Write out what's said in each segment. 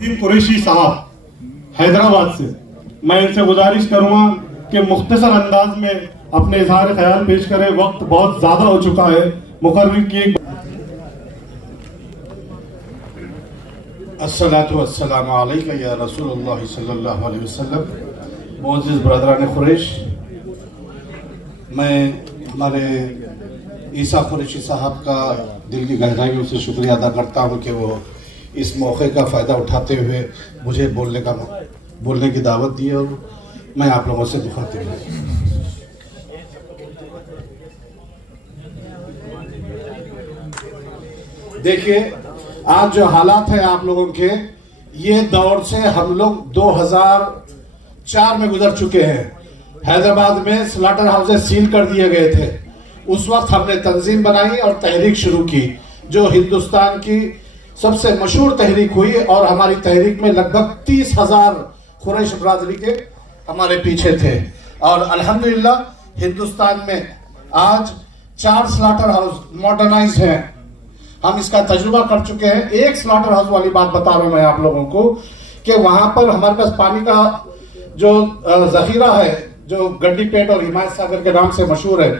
कुरैशी साहब हैदराबाद से, मैं इनसे गुजारिश करूंगा कि मुख्तसर अंदाज में अपने इजहार ख्याल पेश करें। वक्त बहुत ज्यादा हो चुका है। मुकर्रिर की अस्सलातु वस्सलामु अलैका या रसूलुल्लाह सल्लल्लाहु अलैहि वसल्लम। मोअज़्ज़िज़ ब्रदरान कुरैश, मैं हमारे ईसा कुरैशी साहब का दिल की गहराइयों से शुक्रिया अदा करता हूँ कि वो इस मौके का फ़ायदा उठाते हुए मुझे बोलने की दावत दी और मैं आप लोगों से मुखातिब हूँ। देखिए, आज जो हालात है आप लोगों के, ये दौर से हम लोग 2004 में गुजर चुके हैं। हैदराबाद में स्लॉटर हाउसेस सील कर दिए गए थे। उस वक्त हमने तंजीम बनाई और तहरीक शुरू की, जो हिंदुस्तान की सबसे मशहूर तहरीक हुई और हमारी तहरीक में लगभग 30,000 कुरैश बरादरी के हमारे पीछे थे। और अल्हम्दुलिल्लाह हिंदुस्तान में आज 4 स्लॉटर हाउस मॉडर्नाइज हैं। हम इसका तजुर्बा कर चुके हैं। एक स्लॉटर हाउस वाली बात बता रहा हूं मैं आप लोगों को कि वहां पर हमारे पास पानी का जो जखीरा है, जो गड्डीपेट और हिमायत सागर के नाम से मशहूर है,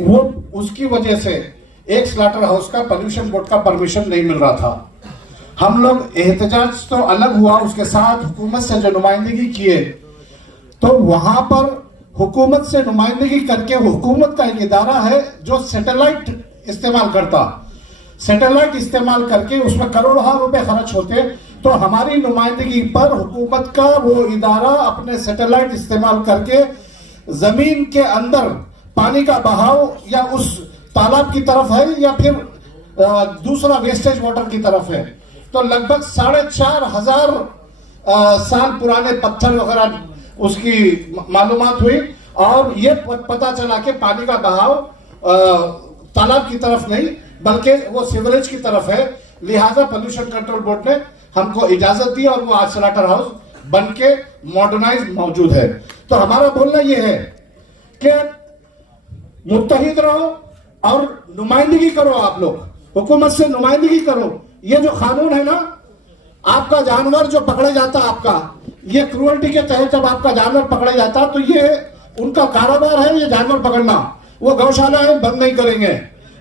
वो उसकी वजह से एक स्लॉटर हाउस का पोल्यूशन बोर्ड का परमिशन नहीं मिल रहा था। हम लोग एहतजाज तो अलग हुआ, उसके साथ हुकूमत से जो नुमाइंदगी किए, तो वहां पर हुकूमत से नुमाइंदगी करके, हुकूमत का एक इदारा है जो सैटेलाइट इस्तेमाल करता, सैटेलाइट इस्तेमाल करके उसमें करोड़ों रुपए खर्च होते, तो हमारी नुमाइंदगी पर हुकूमत का वो इदारा अपने सैटेलाइट इस्तेमाल करके जमीन के अंदर पानी का बहाव या उस तालाब की तरफ है या फिर दूसरा वेस्टेज वाटर की तरफ है। तो लगभग 4,500 साल पुराने पत्थर वगैरह उसकी मालूमात हुई और ये पता चला कि पानी का बहाव तालाब की तरफ नहीं बल्कि वो सीवरेज की तरफ है। लिहाजा पोल्यूशन कंट्रोल बोर्ड ने हमको इजाजत दी और वो आज स्लॉटर हाउस बन के मॉडर्नाइज मौजूद है। तो हमारा बोलना ये है कि मुत्तहिद रहो और नुमाइंदगी करो। आप लोग हुकूमत से नुमाइंदगी करो। ये जो कानून है ना, आपका जानवर जो पकड़े जाता, आपका ये क्रूअल्टी के तहत जब आपका जानवर पकड़े जाता, तो ये उनका कारोबार है ये जानवर पकड़ना। वो गौशाला है, बंद नहीं करेंगे,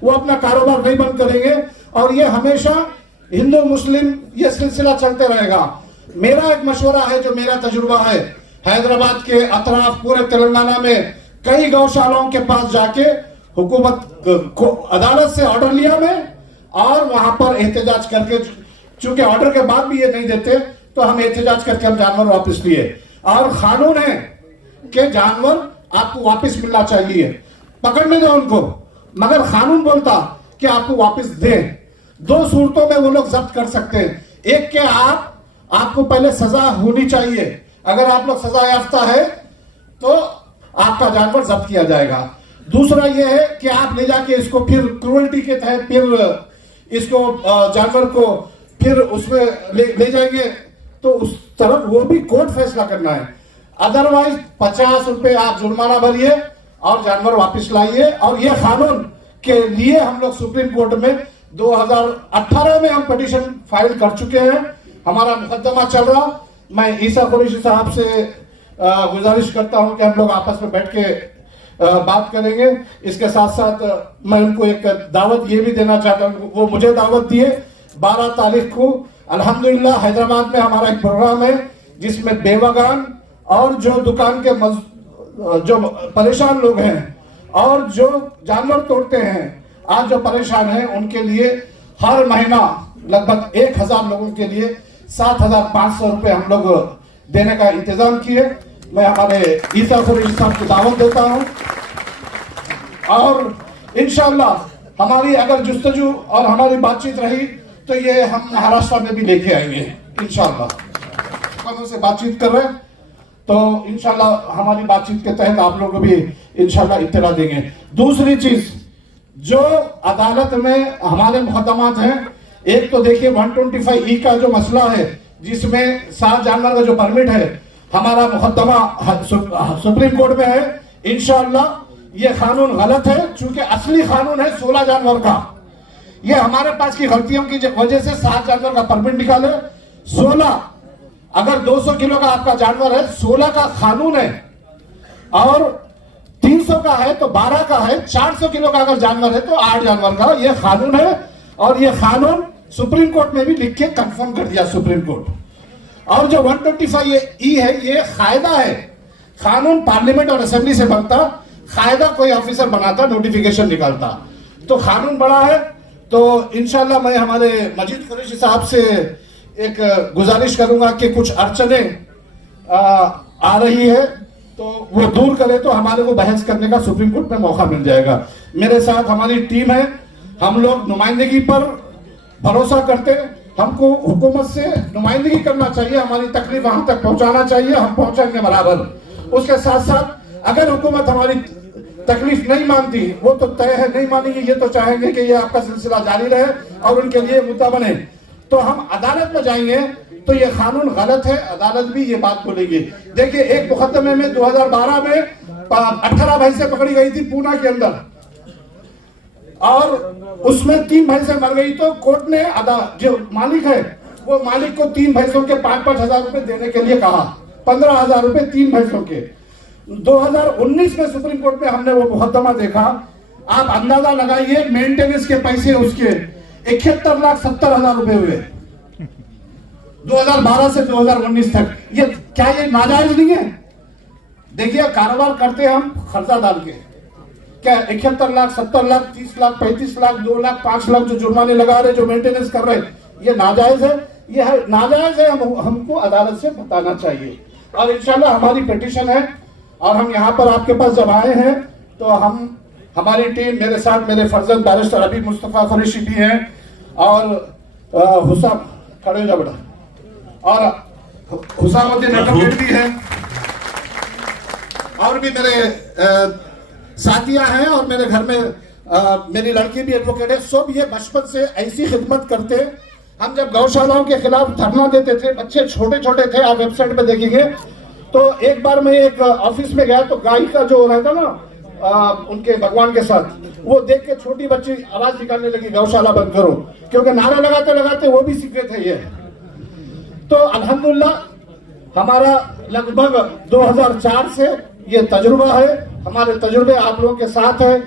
वो अपना कारोबार नहीं बंद करेंगे और ये हमेशा हिंदू मुस्लिम ये सिलसिला चलते रहेगा। मेरा एक मशवरा है, जो मेरा तजुर्बा है, हैदराबाद के अतराफ पूरे तेलंगाना में कई गौशालाओं के पास जाके हुकूमत को अदालत से ऑर्डर लिया मैं और वहां पर एहतजाज करके, चूंकि ऑर्डर के बाद भी ये नहीं देते, तो हम एहतजाज करके हम जानवर वापस लिए। और कानून है कि जानवर आपको वापस मिलना चाहिए, पकड़ने दो उनको, मगर कानून बोलता कि आपको वापस दें। 2 सूरतों में वो लोग जब्त कर सकते हैं। एक के आपको पहले सजा होनी चाहिए, अगर आप लोग सजा याफ्ता है तो आपका जानवर जब्त किया जाएगा। दूसरा यह है कि आप ले जाके इसको फिर क्रूअल्टी के तहत फिर इसको जानवर को फिर उसमें ले जाएंगे, तो उस तरफ वो भी कोर्ट फैसला करना है। अदरवाइज 50 रुपए आप जुर्माना भरिए और जानवर वापस लाइए। और ये कानून के लिए हम लोग सुप्रीम कोर्ट में 2018 में हम पिटीशन फाइल कर चुके हैं। हमारा मुकदमा चल रहा। मैं ईसा कुरैशी साहब से गुजारिश करता हूं कि हम लोग आपस में बैठ के बात करेंगे। इसके साथ साथ मैं उनको एक दावत ये भी देना चाहता हूँ, वो मुझे दावत दिए 12 तारीख को अल्हम्दुलिल्लाह हैदराबाद में हमारा एक प्रोग्राम है, जिसमें बेवगान और जो दुकान के जो परेशान लोग हैं और जो जानवर तोड़ते हैं, आज जो परेशान हैं, उनके लिए हर महीना लगभग 1,000 लोगों के लिए 7,500 रुपए हम लोग देने का इंतजाम किए। मैं हमारे ईसा कुरैशी साहब की दावत देता हूं और इंशाअल्लाह हमारी अगर जुस्तजू और हमारी बातचीत रही तो ये हम महाराष्ट्र में भी लेके आएंगे इंशाअल्लाह। से बातचीत कर रहे हैं तो इंशाअल्लाह हमारी बातचीत के तहत आप लोग को भी इंशाअल्लाह इत्तला देंगे। दूसरी चीज, जो अदालत में हमारे मुकदमात हैं, एक तो देखिए 125E का जो मसला है, जिसमें 7 जानवर का जो परमिट है, हमारा मुकदमा सुप्रीम कोर्ट में है। इंशाअल्लाह ये कानून गलत है, चूंकि असली कानून है 16 जानवर का। ये हमारे पास की गलतियों की वजह से 7 जानवर का परमिट निकाले, 16 अगर 200 किलो का आपका जानवर है, 16 का कानून है, और 300 का है तो 12 का है, 400 किलो का अगर जानवर है तो 8 जानवर का, ये कानून है। और ये कानून सुप्रीम कोर्ट में भी लिख के कंफर्म कर दिया सुप्रीम कोर्ट। और जो 125E है, ये कायदा है। कानून पार्लियामेंट और असेंबली से बनता, कायदा कोई ऑफिसर बनाता, नोटिफिकेशन निकालता। तो कानून बड़ा है। तो इंशाल्लाह मैं हमारे मजीद कुरैशी साहब से एक गुजारिश करूंगा कि कुछ अड़चने आ रही है तो वो दूर करे, तो हमारे को बहस करने का सुप्रीम कोर्ट में मौका मिल जाएगा। मेरे साथ हमारी टीम है, हम लोग नुमाइंदगी पर भरोसा करते, हमको हुकूमत से नुमाइंदगी करना चाहिए, हमारी तकलीफ वहां तक पहुंचाना चाहिए, हम पहुंचेंगे बराबर। उसके साथ साथ अगर हुकूमत हमारी तकलीफ नहीं मानती, वो तो तय है नहीं मानेगी, ये तो चाहेंगे कि ये आपका सिलसिला जारी रहे और उनके लिए मुद्दा बने, तो हम अदालत में जाएंगे। तो ये कानून गलत है, अदालत भी ये बात बोलेगी। देखिए, एक मुकदमे में 2012 में 18 भैंसें पकड़ी गई थी पूना के अंदर, और उसमें 3 भैंसें मर गई। तो कोर्ट ने जो मालिक है, वो मालिक को 3 भैंसों के 5-5 हजार रुपए देने के लिए कहा, 15,000 रुपए 3 भैंसों के। 2019 में सुप्रीम कोर्ट में हमने वो मुकदमा देखा। आप अंदाजा लगाइए, मेंटेनेंस के पैसे उसके 71,70,000 रुपए हुए 2012 से 2019 तक। ये क्या ये नाजायज नहीं है? देखिए, कारोबार करते हम खर्चा डाल के, क्या 71 लाख, 70 लाख, 30 लाख, 35 लाख, 2 लाख, 5 लाख जो जुर्माने लगा रहे, जो मेंटेनेंस कर रहे, ये नाजायज है? ये है नाजायज है, हमको अदालत से बताना चाहिए। और इंशाल्लाह हमारी पिटीशन है, और हम यहाँ पर आपके पास जब आए हैं तो हमारी टीम, मेरे साथ मेरे फर्जंद बैरिस्टर अभी मुस्तफा कुरैशी भी हैं, और हुसाम खड़े हो जा बेटा, और हुसामुद्दीन एडवोकेट भी हैं, और भी मेरे साथियां हैं, और मेरे घर में मेरी लड़की भी एडवोकेट है। सब ये बचपन से ऐसी खिदमत करते। हम जब गौशालाओं के खिलाफ धरना देते थे, बच्चे छोटे छोटे थे, आप वेबसाइट पे देखेंगे। तो एक बार मैं एक ऑफिस में गया, तो गाय का जो रहता ना उनके भगवान के साथ, वो देख के छोटी बच्ची आवाज निकालने लगी, गौशाला बंद करो, क्योंकि नारे लगाते लगाते वो भी सीख रहे थे ये। तो अल्हम्दुलिल्लाह हमारा लगभग 2004 से ये तजुर्बा है, हमारे तजुर्बे आप लोगों के साथ है,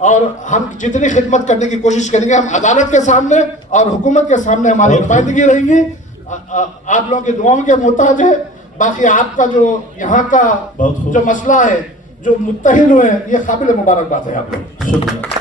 और हम जितनी खिदमत करने की कोशिश करेंगे। हम अदालत के सामने और हुकूमत के सामने हमारी नुमाइंदगी रहेगी। आप लोगों की दुआओं के मोहताज है। बाकी आपका जो यहाँ का जो मसला है, जो मुत्तहिद हुए, ये काबिल मुबारक बात है आप लोग। शुक्रिया।